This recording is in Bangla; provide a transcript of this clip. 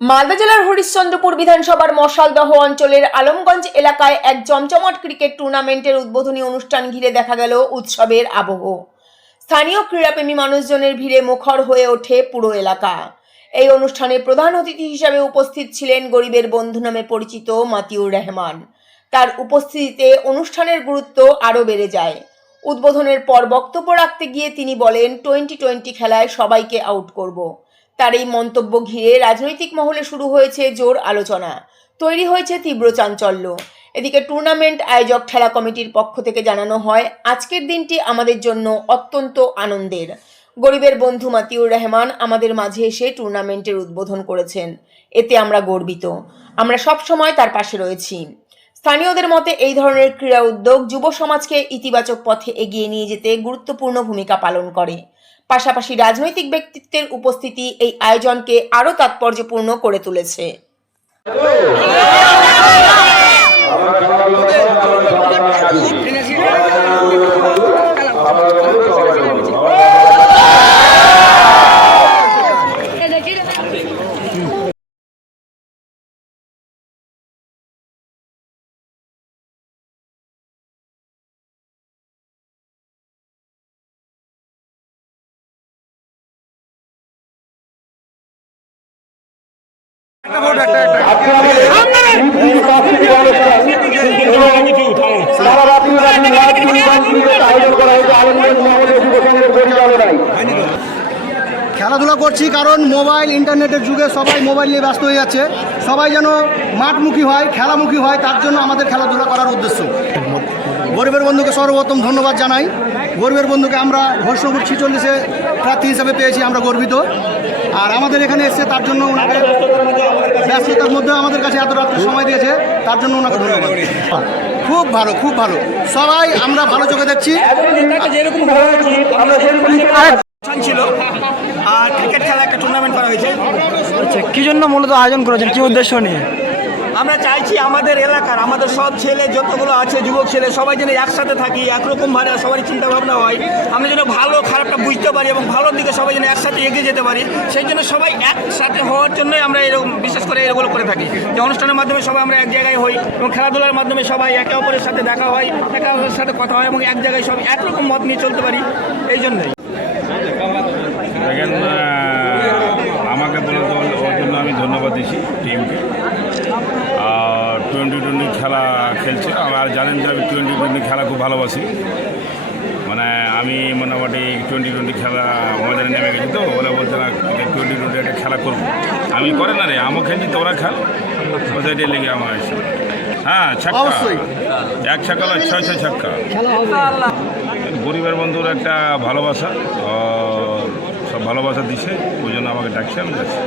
মালদা জেলার হরিশ্চন্দ্রপুর বিধানসভার মশালদহ অঞ্চলের আলমগঞ্জ এলাকায় এক জমজমাট ক্রিকেট টুর্নামেন্টের উদ্বোধনী অনুষ্ঠান ঘিরে দেখা গেল উৎসবের আবহ। স্থানীয় ক্রীড়াপ্রেমী মানুষজনের ভিড়ে মুখর হয়ে ওঠে পুরো এলাকা। এই অনুষ্ঠানে প্রধান অতিথি হিসেবে উপস্থিত ছিলেন গরিবের বন্ধু নামে পরিচিত মতিউর রহমান। তার উপস্থিতিতে অনুষ্ঠানের গুরুত্ব আরও বেড়ে যায়। উদ্বোধনের পর বক্তব্য রাখতে গিয়ে তিনি বলেন, 2020 খেলায় সবাইকে আউট করব। তার এই মন্তব্য ঘিরে রাজনৈতিক মহলে শুরু হয়েছে জোর আলোচনা, তৈরি হয়েছে তীব্র চাঞ্চল্য। এদিকে টুর্নামেন্ট আয়োজক খেলা কমিটির পক্ষ থেকে জানানো হয়, আজকের দিনটি আমাদের জন্য অত্যন্ত আনন্দের। গরিবের বন্ধু মতিউর রহমান আমাদের মাঝে এসে টুর্নামেন্টের উদ্বোধন করেছেন, এতে আমরা গর্বিত। আমরা সব সময় তার পাশে রয়েছি। স্থানীয়দের মতে এই ধরনের ক্রীড়া উদ্যোগ যুব সমাজকে ইতিবাচক পথে এগিয়ে নিয়ে যেতে গুরুত্বপূর্ণ ভূমিকা পালন করে। পাশাপাশি রাজনৈতিক ব্যক্তিত্বের উপস্থিতি এই আয়োজনকে আরও তাৎপর্যপূর্ণ করে তুলেছে। খেলাধুলা করছি কারণ মোবাইল ইন্টারনেটের যুগে সবাই মোবাইল নিয়ে ব্যস্ত হয়ে যাচ্ছে। সবাই যেন মাঠমুখী হয়, খেলামুখী হয়, তার জন্য আমাদের খেলাধুলা করার উদ্দেশ্য। গরিবের বন্ধুকে সর্বপ্রথম ধন্যবাদ জানাই। গরিবের বন্ধুকে আমরা হর্ষপুর 46-এ প্রার্থী হিসাবে পেয়েছি, আমরা গর্বিত। আর আমাদের এখানে এসে তার জন্য ওনাকে ব্যস্ততার মধ্যে আমাদের কাছে এত রাত্রে সময় দিয়েছে, তার জন্য ওনাকে ধন্যবাদ। খুব ভালো, খুব ভালো, সবাই আমরা ভালো চোখে দেখছি। ছিল আর ক্রিকেট খেলা একটা টুর্নামেন্ট করা হয়েছে। আচ্ছা, কি জন্য মূলত আয়োজন করেছেন, কি উদ্দেশ্য নিয়ে? আমরা চাইছি আমাদের এলাকার আমাদের সব ছেলে যতগুলো আছে, যুবক ছেলে, সবাই যেন একসাথে থাকি, একরকমভাবে সবারই চিন্তাভাবনা হয়, আমরা যেন ভালো খারাপটা বুঝতে পারি এবং ভালোর দিকে সবাই যেন একসাথে এগিয়ে যেতে পারি। সেই জন্য সবাই একসাথে হওয়ার জন্যই আমরা এরকম বিশেষ করে এগুলো করে থাকি, যে অনুষ্ঠানের মাধ্যমে সবাই আমরা এক জায়গায় হই এবং খেলাধুলার মাধ্যমে সবাই একে অপরের সাথে দেখা হয়, একে অপরের সাথে কথা হয় এবং এক জায়গায় সবাই একরকম মত নিয়ে চলতে পারি। এই জন্যই দেখেন, আমাকে বলে ওর জন্য আমি ধন্যবাদ দিচ্ছি টিমকে। আর 2020 খেলা খেলছে, আর জানেন যে আমি 2020 খেলা খুব ভালোবাসি। মানে আমি মোটামুটি 2020 খেলা ময়দানে নেমে গেছি, তো ওরা বলছে না 2020 একটা খেলা করবো। আমি করে না রে, আমও খেলছি, তোরা খেল, ওটাই লেগে আমার এসে। হ্যাঁ, ছক্কা, এক ছক্কা 6 ছক্কা। গরিবের বন্ধুর একটা ভালোবাসা, সব ভালোবাসা দিছে, ওই জন্য আমাকে ডাকছে, আমি যাচ্ছি।